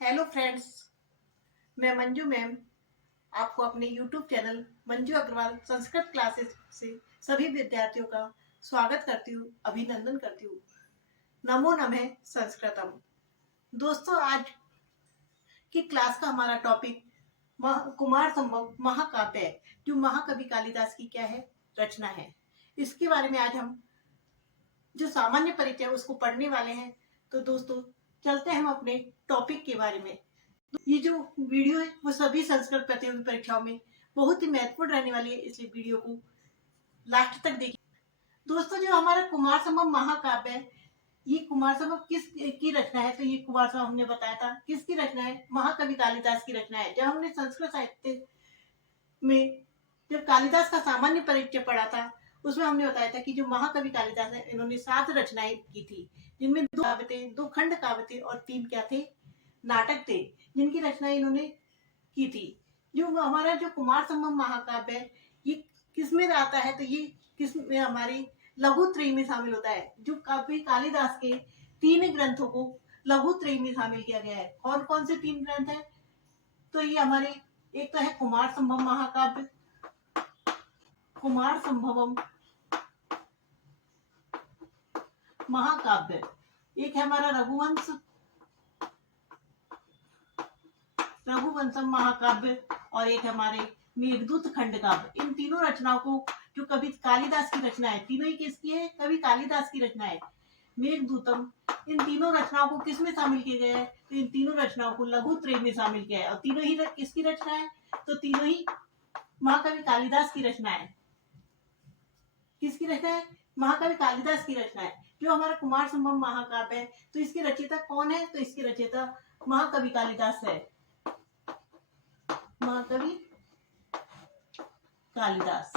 Hello friends, मैं Manju ma'am आपको अपने YouTube channel Manju Agarwal Sanskrit classes से सभी विद्यार्थियों का स्वागत करती हूँ, अभिनंदन करती हूँ। नमो नमः संस्कृतम। दोस्तों, आज की क्लास का हमारा टॉपिक कुमार संभव महाकाव्य है, जो महाकवि कालिदास की क्या है, रचना है। इसके बारे में आज हम जो सामान्य परिचय उसको पढ़ने वाले हैं। तो दोस्तों, चलते हैं हम अपने टॉपिक के बारे में। ये जो वीडियो है वो सभी संस्कृत प्रतियोगी परीक्षाओं में बहुत ही महत्वपूर्ण रहने वाली है, इसलिए वीडियो को लास्ट तक देखिए। दोस्तों, जो हमारा कुमार संभव महाकाव्य है, ये कुमार संभव किस की रचना है? तो ये कुमार संभव हमने बताया था किसकी रचना है, महाकवि कालिदास की रचना है। जब हमने संस्कृत साहित्य में जब कालिदास का सामान्य परिचय पढ़ा था, उसमें हमने बताया था कि जो महाकवि कालिदास है, इन्होंने 7 रचनाएं की थी, जिनमें 2 काव्य थे, 2 खंड काव्य थे और 3 क्या थे, नाटक थे, जिनकी रचनाएं इन्होंने की थी। जो हमारा जो कुमार संभव महाकाव्य है, ये किस में आता है? तो ये किस में, हमारी लघु त्रयी में शामिल होता है। जो कवि कालिदास के 3 ग्रंथों को लघु त्रयी में शामिल किया गया है। कौन कौन से 3 ग्रंथ है? तो ये हमारे एक तो है कुमार संभव महाकाव्य, कुमार संभवम महाकाव्य, एक है हमारा रघुवंशम महाकाव्य, और एक हमारे मेघदूत खंड काव्य। इन तीनों रचनाओं को, जो कवि कालिदास की रचना है, तीनों ही किसकी है? कवि कालिदास की रचना है। मेघदूतम, इन तीनों रचनाओं को किस में शामिल किया गया है? तो इन तीनों रचनाओं को लघु त्रयी में शामिल किया है। और तीनों ही किसकी रचना है? तो तीनों ही महाकवि कालिदास की रचना है। किसकी रचना है? महाकवि कालिदास की रचना है। जो हमारा कुमार संभव महाकाव्य है, तो इसकी रचयिता कौन है? तो इसकी रचयिता महाकवि कालिदास है। महाकवि कालिदास।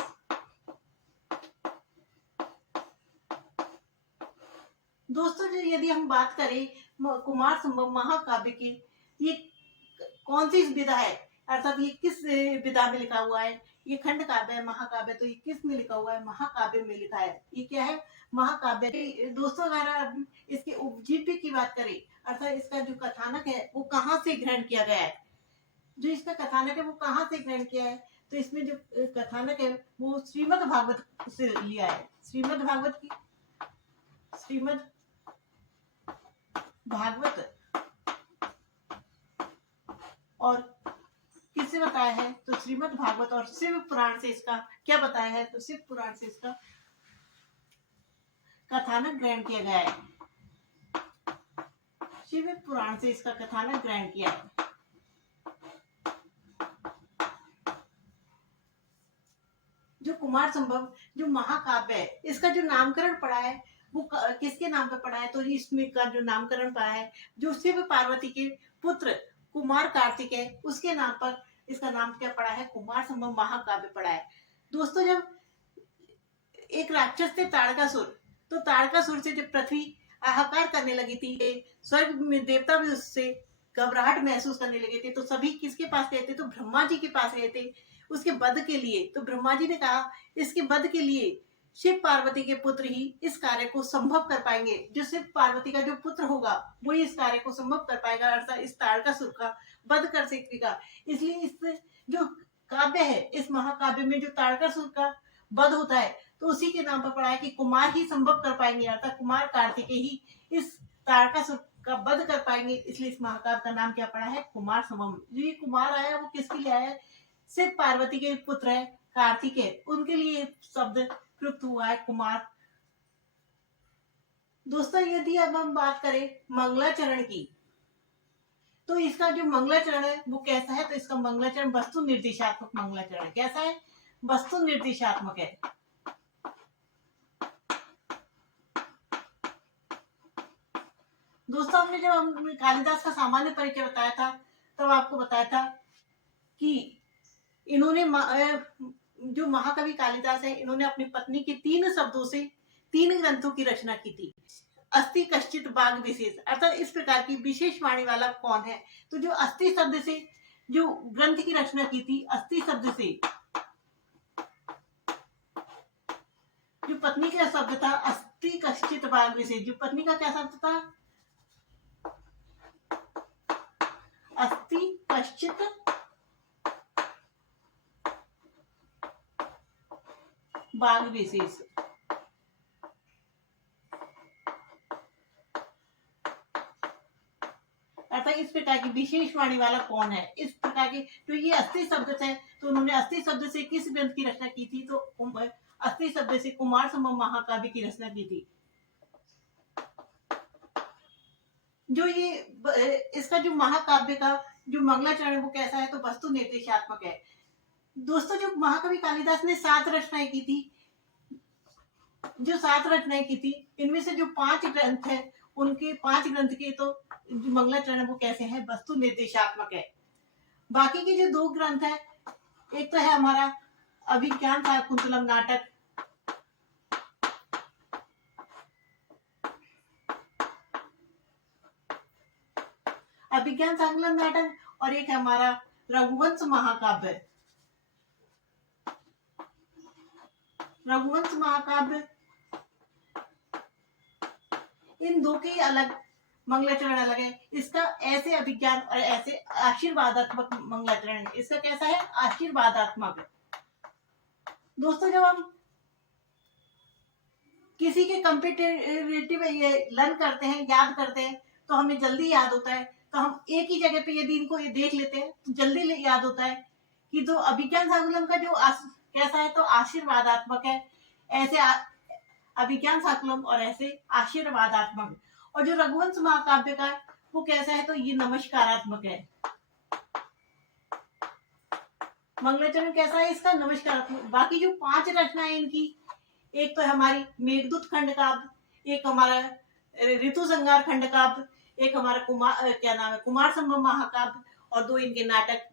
दोस्तों, जो यदि हम बात करें कुमार संभव महाकाव्य की, ये कौन सी विधा है, अर्थात ये किस विधा में लिखा हुआ है? ये खंड काव्य है महाकाव्य, तो ये किस में लिखा हुआ है? महाकाव्य में लिखा है। ये क्या है? महाकाव्य। दोस्तों, अगर इसके उपजीव्य की बात करें, अर्थात इसका जो कथानक है वो कहाँ से ग्रहण किया गया है, जो इसका कथानक है वो कहाँ से ग्रहण किया है? तो इसमें जो कथानक है वो श्रीमद् भागवत से लिया है। श्रीमद् भागवत और किससे बताया है? तो श्रीमद् भागवत और शिव पुराण से इसका क्या बताया है? तो शिव पुराण से इसका कथानक ग्रहण किया गया है। शिव पुराण से इसका कथानक ग्रहण किया है। जो कुमार संभव जो महाकाव्य है, इसका जो नामकरण पड़ा है वो किसके नाम पे पड़ा है? तो इसमें का जो नामकरण पड़ा है, जो शिव पार्वती के पुत्र कुमार कार्तिक है, उसके नाम पर इसका नाम क्या पड़ा है? कुमार संभव महाकाव्य पड़ा है। दोस्तों, जब एक राक्षस थे ताड़कासुर, तो ताड़कासुर से जब पृथ्वी हाहाकार करने लगी थी, स्वर्ग में देवता भी उससे घबराहट महसूस करने लगे थे, तो सभी किसके पास गए थे? तो ब्रह्मा जी के पास गए थे उसके वध के लिए। तो ब्रह्मा जी ने कहा, इसके वध के लिए शिव पार्वती के पुत्र ही इस कार्य को संभव कर पाएंगे। जो शिव पार्वती का जो पुत्र होगा वो ही इस कार्य को संभव कर पाएगा, अर्थात इस ताड़कासुर का वध कर सकेगा। इसलिए इस जो काव्य है, इस महाकाव्य में जो ताड़कासुर का वध होता है, तो उसी के नाम पर पड़ा है कि कुमार ही संभव कर पाएंगे, अर्थात कुमार कार्तिकेय ही इस ताड़कासुर का वध कर पाएंगे। इसलिए इस महाकाव्य का नाम क्या पड़ा है? कुमार संभव। जो ये कुमार आया वो किसके लिए आया है? शिव पार्वती के पुत्र है कार्तिकेय, उनके लिए शब्द प्रयुक्त हुआ है कुमार। दोस्तों, यदि अब हम बात करें मंगलाचरण की, तो इसका जो मंगलाचरण है वो कैसा है? तो इसका मंगलाचरण वस्तु निर्देशात्मक मंगलाचरण है। कैसा है? वस्तु निर्देशात्मक है। दोस्तों, हमने जब हम कालिदास का सामान्य परिचय बताया था, तब आपको बताया था कि इन्होंने जो महाकवि कालिदास है, इन्होंने अपनी पत्नी के 3 शब्दों से 3 ग्रंथों की रचना की थी। अस्ति कश्चित बाग विशेष, अर्थात इस प्रकार की विशेष वाणी वाला कौन है? तो जो अस्ति शब्द से जो ग्रंथ की रचना की थी, अस्ति शब्द से जो पत्नी का शब्द था, अस्ति कश्चित बाग विशेष, जो पत्नी का क्या शब्द था? पश्चित भाग विशेष। अर्थात इस प्रकार की विशेष वाणी वाला कौन है। इस प्रकार की तो ये अस्थि शब्द है, तो उन्होंने अस्थि शब्द से किस ग्रंथ की रचना की थी, तो अस्थि शब्द से कुमार संभव महाकाव्य की रचना की थी। जो ये इसका जो महाकाव्य का जो मंगलाचरण है वो कैसा है, तो वस्तु निर्देशात्मक है। दोस्तों जो महाकवि कालिदास ने 7 रचनाएं की थी, जो 7 रचनाएं की थी, इनमें से जो 5 ग्रंथ है, उनके 5 ग्रंथ के तो जो मंगलाचरण है वो कैसे है, वस्तु निर्देशात्मक है। बाकी के जो 2 ग्रंथ है, एक तो है हमारा अभिज्ञान शाकुंतलम नाटक, अभिज्ञान शाकुंतलम नाटक, और एक है हमारा रघुवंश महाकाव्य। रघुवंश महाकाव्य, इन दो के अलग मंगलाचरण अलग है। इसका ऐसे अभिज्ञान और ऐसे आशीर्वादात्मक मंगलाचरण है। इसका कैसा है, आशीर्वादात्मक। दोस्तों जब हम किसी के कंपेटिटिव लर्न करते हैं, याद करते हैं, तो हमें जल्दी याद होता है। तो हम एक ही जगह पे यदि इनको देख लेते हैं तो जल्दी याद होता है कि जो अभिज्ञान शाकुंतलम का जो कैसा है, तो आशीर्वादात्मक है। ऐसे अभिज्ञान शाकुंतलम और ऐसे आशीर्वादात्मक। और जो रघुवंश महाकाव्य का है वो कैसा है, तो ये नमस्कारात्मक है। मंगलाचरण कैसा है इसका, नमस्कारात्मक। बाकी जो 5 रचनाएं इनकी, एक तो है हमारी मेघदूत खंड काव्य, एक हमारा ऋतु संगार खंड काव्य, एक हमारा कुमार संभव महाकाव्य, और 2 इनके नाटक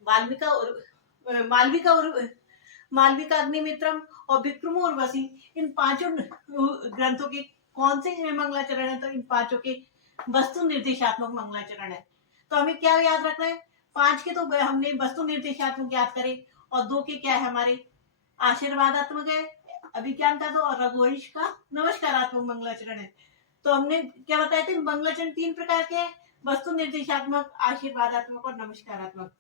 मालविका अग्निमित्रम और विक्रमो उर्वशी। इन 5 ग्रंथों के कौन से मंगलाचरण है, तो इन 5 के वस्तु निर्देशात्मक मंगलाचरण है। तो हमें क्या याद रखना है, 5 के तो हमने वस्तु निर्देशात्मक याद करे, और 2 के क्या है हमारे आशीर्वादात्मक है अभिज्ञान का, तो और रघुवंश का नमस्कारात्मक मंगलाचरण है। तो हमने क्या बताया थे, मंगलाचरण 3 प्रकार के हैं, वस्तु निर्देशात्मक, आशीर्वादात्मक और नमस्कारात्मक।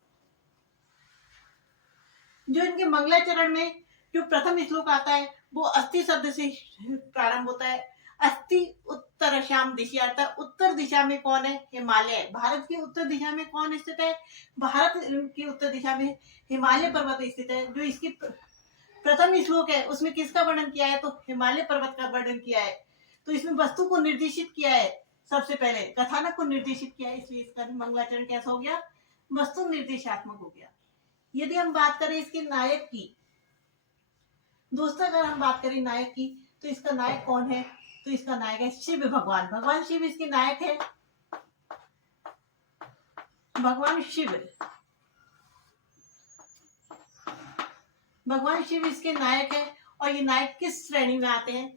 जो इनके मंगलाचरण में जो प्रथम श्लोक आता है वो अस्थि शब्द से प्रारंभ होता है। अस्थि उत्तरश्याम दिशा, अर्थात उत्तर दिशा में कौन है, हिमालय। भारत की उत्तर दिशा में कौन स्थित है, भारत की उत्तर दिशा में हिमालय पर्वत स्थित है। जो इसकी प्रथम श्लोक है उसमें किसका वर्णन किया है, तो हिमालय पर्वत का वर्णन किया है। तो इसमें वस्तु को निर्देशित किया है, सबसे पहले कथानक को निर्देशित किया है, इसलिए इसका मंगलाचरण कैसा हो गया, वस्तु निर्देशात्मक हो गया। यदि हम बात करें इसके नायक की, दोस्तों अगर हम बात करें नायक की, तो इसका नायक कौन है, तो इसका नायक है शिव भगवान। भगवान शिव इसके नायक है, भगवान शिव। भगवान शिव इसके नायक है। और ये नायक किस श्रेणी में आते हैं,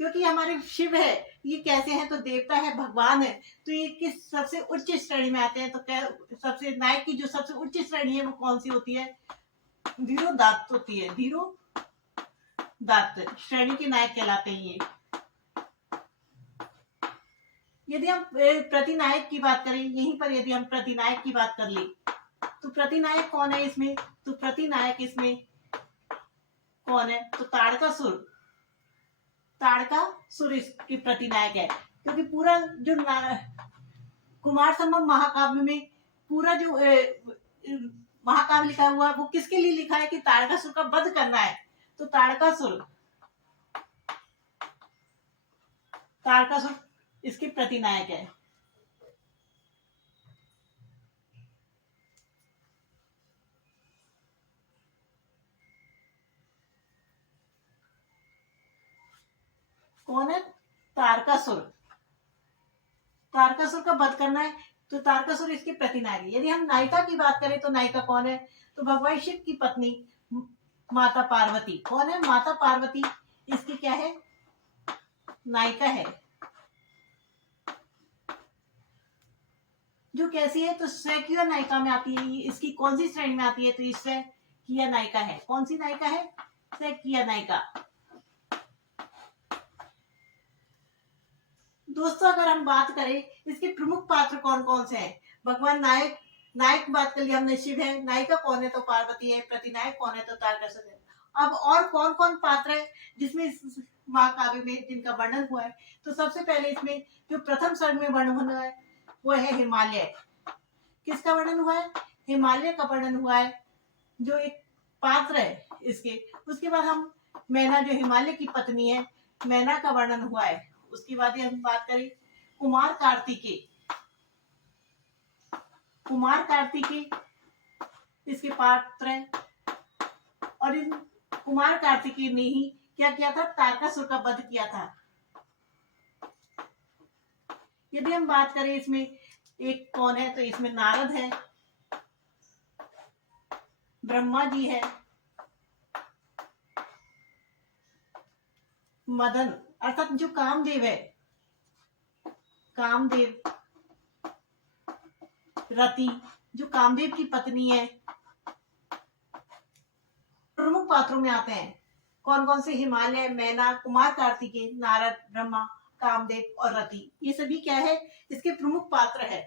क्योंकि हमारे शिव है ये कैसे हैं, तो देवता है, भगवान है, तो ये किस सबसे उच्च श्रेणी में आते हैं। तो क्या सबसे नायक की जो सबसे उच्च श्रेणी है वो कौन सी होती है, धीरोदात्त होती है। धीरोदात्त श्रेणी के नायक कहलाते हैं ये। यदि हम प्रतिनायक की बात करें, यहीं पर यदि हम प्रतिनायक की बात कर ले, तो प्रतिनायक कौन है इसमें, तो प्रतिनायक इसमें कौन है, तो ताड़कासुर। ताड़कासुर इसकी प्रतिनायक है, क्योंकि पूरा जो कुमार संभव महाकाव्य में पूरा जो महाकाव्य लिखा हुआ है वो किसके लिए लिखा है, कि ताड़कासुर का वध करना है। तो ताड़कासुर इसके प्रतिनायक है। कौन है, तारकासुर। तारकासुर का वध करना है, तो तारकासुर इसके प्रतिनायक है। यदि हम नायिका की बात करें, तो नायिका कौन है, तो भगवान शिव की पत्नी माता पार्वती। कौन है, माता पार्वती इसकी क्या है, नायिका है। जो कैसी है, तो स्वकीय नायिका में आती है। इसकी कौन सी श्रेणी में आती है, तो इससे किया नायिका है। कौन सी नायिका है, स्वकीय नायिका। दोस्तों अगर हम बात करें इसके प्रमुख पात्र कौन कौन से हैं, भगवान नायक नायक की बात कर लिया हमने, शिव है, नायिका कौन है तो पार्वती है, प्रतिनायक कौन है तो तारकासुर है। अब और कौन कौन पात्र है जिसमें इस महाकाव्य में जिनका वर्णन हुआ है, तो सबसे पहले इसमें जो प्रथम सर्ग में वर्णन हुआ है वो है हिमालय। किसका वर्णन हुआ है? हिमालय का वर्णन हुआ है, जो एक पात्र है इसके। उसके बाद हम मैना, जो हिमालय की पत्नी है, मैना का वर्णन हुआ है। उसके बाद हम बात करें कुमार कार्तिकेय। कुमार कार्तिकेय इसके पात्र है, और इन कुमार कार्तिकेय ने ही क्या किया था? तारकासुर का वध किया था। यदि हम बात करें इसमें एक कौन है, तो इसमें नारद है, ब्रह्मा जी है, मदन अर्थात जो कामदेव है, कामदेव, रति जो कामदेव की पत्नी है। प्रमुख पात्रों में आते हैं कौन कौन से? हिमालय, मैना, कुमार कार्तिकेय, नारद, ब्रह्मा, कामदेव और रति। ये सभी क्या है? इसके प्रमुख पात्र है।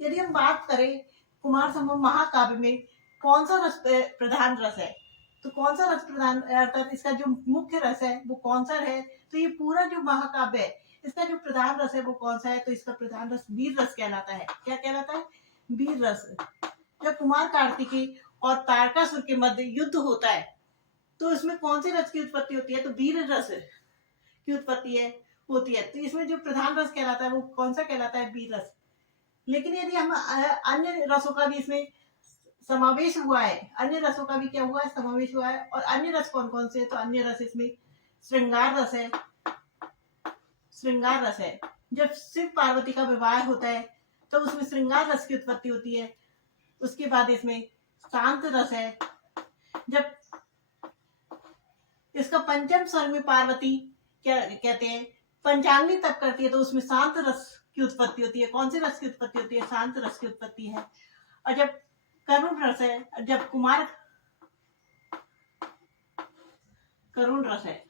यदि हम बात करें कुमार संभव महाकाव्य में कौन सा रस प्रधान रस है, तो कौन सा रस प्रधान अर्थात इसका जो मुख्य रस है वो कौन सा है? तो ये पूरा जो महाकाव्य है इसका जो प्रधान रस है वो कौन सा है? तो इसका प्रधान रस वीर रस कहलाता है। क्या कहलाता है? वीर रस। जब कुमार कार्तिकेय और तारकासुर के मध्य युद्ध होता है तो उसमें कौन से रस की उत्पत्ति होती है? तो वीर रस की उत्पत्ति है होती है। तो इसमें जो प्रधान रस कहलाता है वो कौन सा कहलाता है? वीर रस। लेकिन यदि हम अन्य रसों का भी इसमें समावेश हुआ है, अन्य रसों का भी क्या हुआ है? समावेश हुआ है। और अन्य रस कौन कौन से? तो अन्य रस इसमें श्रृंगार रस है, श्रृंगार रस है। जब शिव पार्वती का विवाह होता है तो उसमें श्रृंगार रस की उत्पत्ति होती है। उसके बाद इसमें शांत रस है। जब इसका पंचम स्वर्ग में पार्वती क्या कहते हैं पंचांगनी तप करती है तो उसमें शांत रस की उत्पत्ति होती है। कौन से रस की उत्पत्ति होती है? शांत रस की उत्पत्ति है। और जब करुण रस है, जब कुमार करुण रस है,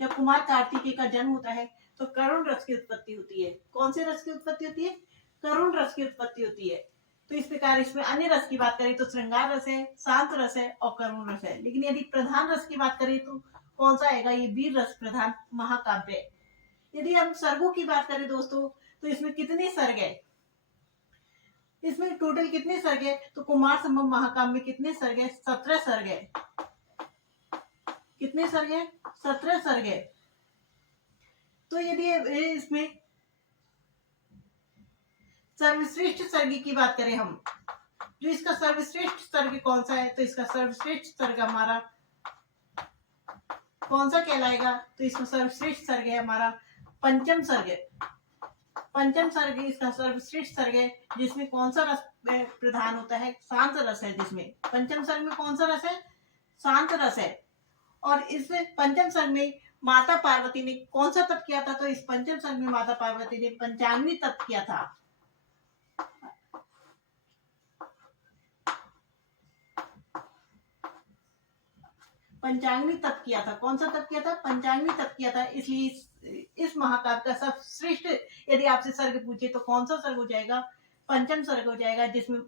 जब कुमार कार्तिकेय का जन्म होता है तो करुण रस की उत्पत्ति होती है। कौन से रस की उत्पत्ति होती है? करुण रस की उत्पत्ति होती है। तो इस प्रकार इसमें अन्य रस की बात करें तो श्रृंगार रस है, शांत रस है और करुण रस है। लेकिन यदि प्रधान रस की बात करें तो कौन सा आएगा? ये वीर रस प्रधान महाकाव्य है। यदि हम सर्गों की बात करें दोस्तों तो इसमें कितने सर्ग है? इसमें टोटल कितने सर्ग है? तो कुमार संभव महाकाव्य में कितने सर्ग है? 17 सर्ग है। कितने सर्ग है? 17 सर्ग है। तो यदि इसमें सर्वश्रेष्ठ सर्ग की बात करें हम, जो इसका सर्वश्रेष्ठ सर्ग कौन सा है? तो इसका सर्वश्रेष्ठ सर्ग हमारा कौन सा कहलाएगा? तो इसका सर्वश्रेष्ठ सर्ग है हमारा पंचम सर्ग। पंचम सर्ग इसका सर्वश्रेष्ठ सर्ग है, जिसमें कौन सा रस प्रधान होता है? शांत रस है। जिसमें पंचम सर्ग में कौन सा रस है? शांत रस है। और इस पंचम सर्ग में माता पार्वती ने कौन सा तप किया था? तो इस पंचम सर्ग में माता पार्वती ने पंचाग्नि तप किया था। पंचाग्नि तप किया था। कौन सा तप किया था? पंचाग्नि तप किया था। इसलिए इस महाकाव्य का सर्वश्रेष्ठ यदि आपसे सर्ग पूछे तो कौन सा सर्ग हो जाएगा? पंचम सर्ग हो जाएगा, जिसमें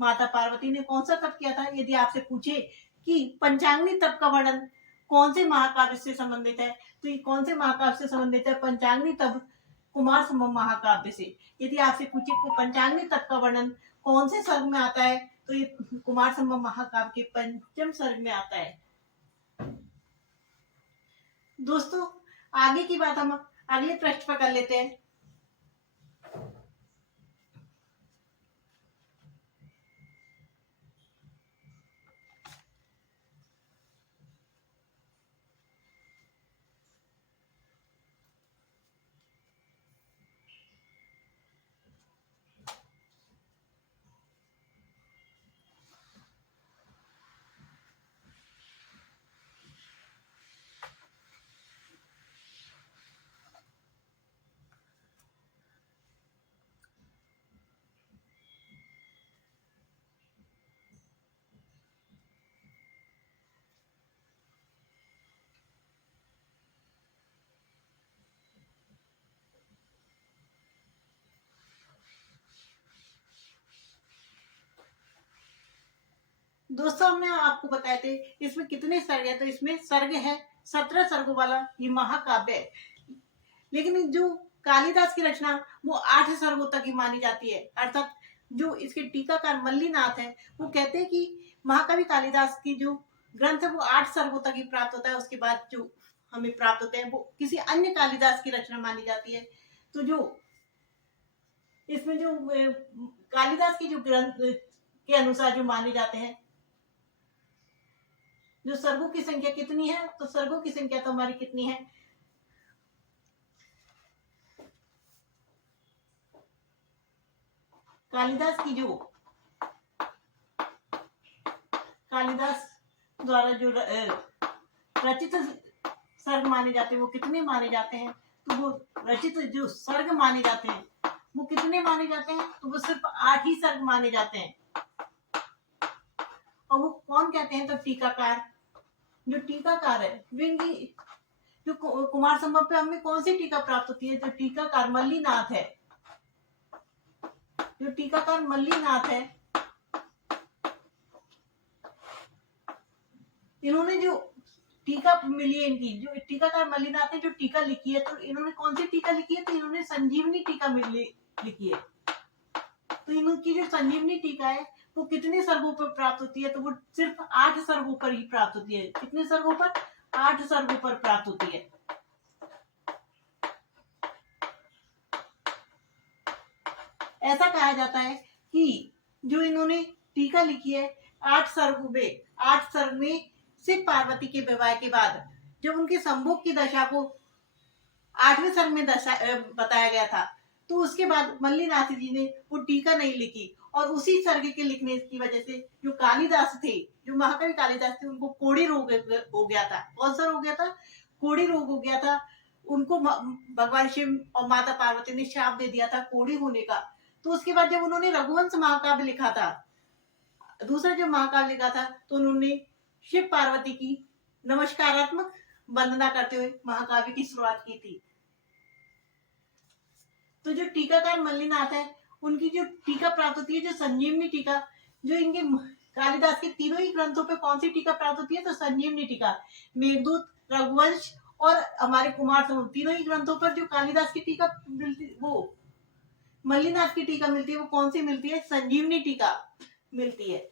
माता पार्वती ने कौन सा तप किया था? यदि आपसे पूछे कि पंचाग्नि तप का वर्णन कौन से महाकाव्य से संबंधित है, तो ये कौन से महाकाव्य से संबंधित है? पंचाग्नि तप कुमार संभव महाकाव्य से। यदि आपसे पूछे तो पंचाग्नि तप का वर्णन कौन से सर्ग में आता है, तो ये कुमार संभव महाकाव्य के पंचम सर्ग में आता है। दोस्तों आगे की बात हम अगले पृष्ठ पर कर लेते हैं। दोस्तों हमने आपको बताए थे इसमें कितने सर्ग है, तो इसमें सर्ग है 17 सर्गों वाला ये महाकाव्य है। लेकिन जो कालिदास की रचना वो 8 सर्गों तक ही मानी जाती है। अर्थात जो इसके टीकाकार मल्लीनाथ है वो कहते हैं कि महाकवि कालिदास की जो ग्रंथ है वो 8 सर्गों तक ही प्राप्त होता है, उसके बाद जो हमें प्राप्त होते हैं वो किसी अन्य कालिदास की रचना मानी जाती है। तो जो इसमें जो कालिदास की जो ग्रंथ के अनुसार जो माने जाते हैं, जो सर्गों की संख्या कितनी है, तो सर्गों की संख्या तो हमारी कितनी है, कालिदास की जो कालिदास द्वारा जो रचित सर्ग माने जाते हैं वो कितने माने जाते हैं, तो वो रचित जो सर्ग माने जाते हैं वो कितने माने जाते हैं, तो वो सिर्फ 8 ही सर्ग माने जाते हैं। और वो कौन कहते हैं, तो टीकाकार। जो टीकाकार है विंगी जो कुमार संभव पे हमें कौन सी टीका प्राप्त होती है, जो टीकाकार मल्लीनाथ है। जो टीकाकार मल्लीनाथ है इन्होंने जो टीका मिली है, इनकी जो टीकाकार मल्लीनाथ ने जो टीका लिखी है, तो इन्होंने कौन सी टीका लिखी है, तो इन्होंने संजीवनी टीका लिखी है। तो इनकी जो संजीवनी टीका है वो कितने सर्गों पर प्राप्त होती है, तो वो सिर्फ 8 सर्गों पर ही प्राप्त होती है। कितने सर्गों पर, 8 सर्गों पर प्राप्त होती है। ऐसा कहा जाता है कि जो इन्होंने टीका लिखी है 8 सर्ग में शिव पार्वती के विवाह के बाद जब उनके संभोग की दशा को 8वें सर्ग में बताया गया था, तो उसके बाद मल्लीनाथ जी ने वो टीका नहीं लिखी, और उसी सर्ग के लिखने की वजह से जो कालिदास थे, जो महाकवि कालिदास थे, उनको कोढ़ी रोग हो गया था। कौन सा रोग हो गया था, कोढ़ी रोग हो गया था। उनको भगवान शिव और माता पार्वती ने शाप दे दिया था कोढ़ी होने का। तो उसके बाद जब उन्होंने रघुवंश महाकाव्य लिखा था, दूसरा जो महाकाव्य लिखा था, तो उन्होंने शिव पार्वती की नमस्कारात्मक वंदना करते हुए महाकाव्य की शुरुआत की थी। तो जो टीकाकार मल्लीनाथ है उनकी जो टीका प्राप्त होती है, जो संजीवनी टीका, जो इनके कालिदास के तीनों ही ग्रंथों पे कौन सी टीका प्राप्त होती है, तो संजीवनी टीका। मेघदूत, रघुवंश और हमारे कुमार संभव तीनों ही ग्रंथों पर जो कालिदास की टीका मिलती, वो मल्लीनाथ की टीका मिलती है, वो कौन सी मिलती है, संजीवनी टीका मिलती है।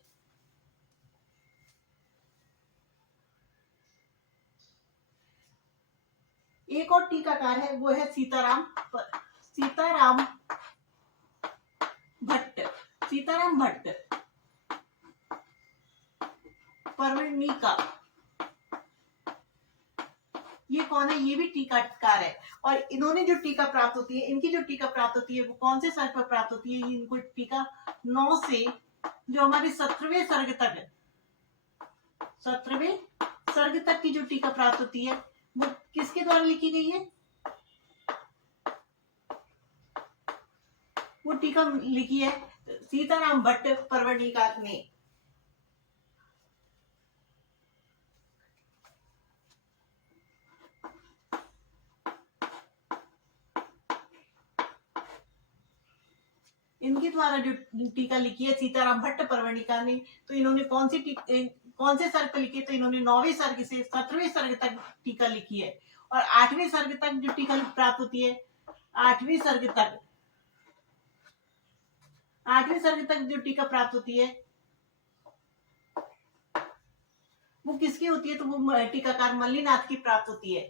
एक और टीकाकार है वो है सीताराम भट्ट पर्वणिका। ये कौन है, ये भी टीकाकार है। और इन्होंने जो टीका प्राप्त होती है, इनकी जो टीका प्राप्त होती है वो कौन से सर्ग पर प्राप्त होती है, इनको टीका 9 से जो हमारे 17वें सर्ग तक की जो टीका प्राप्त होती है वो किसके द्वारा लिखी गई है, वो टीका लिखी है सीताराम भट्ट पर्वणिका ने। इनके द्वारा जो टीका लिखी है सीताराम भट्ट पर्वणिका ने, तो इन्होंने कौन से सर्ग पर लिखी है, तो इन्होंने 9वें सर्ग से 17वें सर्ग तक टीका लिखी है। और 8वें सर्ग तक जो टीका प्राप्त होती है, 8वें सर्ग तक जो टीका प्राप्त होती है वो किसकी होती है, तो वो टीकाकार मल्लीनाथ की प्राप्त होती है।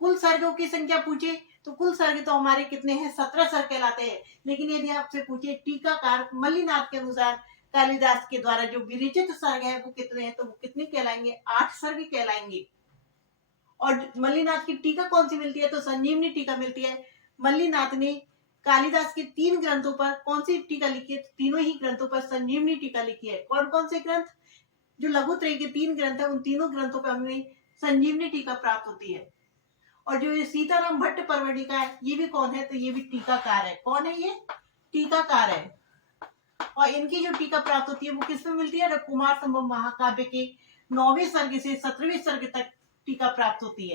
कुल सर्गों की संख्या पूछे तो कुल सर्ग तो हमारे कितने हैं, 17 सर्ग कहलाते हैं। लेकिन यदि आपसे पूछे टीकाकार मल्लीनाथ के अनुसार कालिदास के द्वारा जो विरचित सर्ग है वो कितने हैं, तो वो कितने कहलाएंगे, 8 सर्ग कहलाएंगे। और मल्लीनाथ की टीका कौन सी मिलती है, तो संजीवनी टीका मिलती है। मल्लीनाथ ने कालिदास के 3 ग्रंथों पर कौन सी टीका लिखी है, तीनों ही ग्रंथों पर संजीवनी टीका लिखी है। कौन कौन से ग्रंथ, जो लघुत्रय के 3 ग्रंथ है उन तीनों ग्रंथों पर हमें संजीवनी टीका प्राप्त होती है। और जो ये सीताराम भट्ट पर्वणिका है ये भी कौन है, तो ये भी टीकाकार है। कौन है, ये टीकाकार है। और इनकी जो टीका प्राप्त होती है वो किसमें मिलती है, कुमार संभव महाकाव्य के 9वें सर्ग से 17वें सर्ग तक टीका प्राप्त होती है।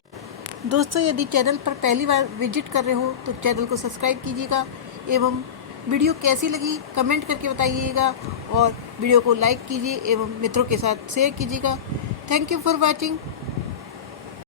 दोस्तों यदि चैनल पर पहली बार विजिट कर रहे हो तो चैनल को सब्सक्राइब कीजिएगा एवं वीडियो कैसी लगी कमेंट करके बताइएगा और वीडियो को लाइक कीजिए एवं मित्रों के साथ शेयर कीजिएगा। Thank you for watching.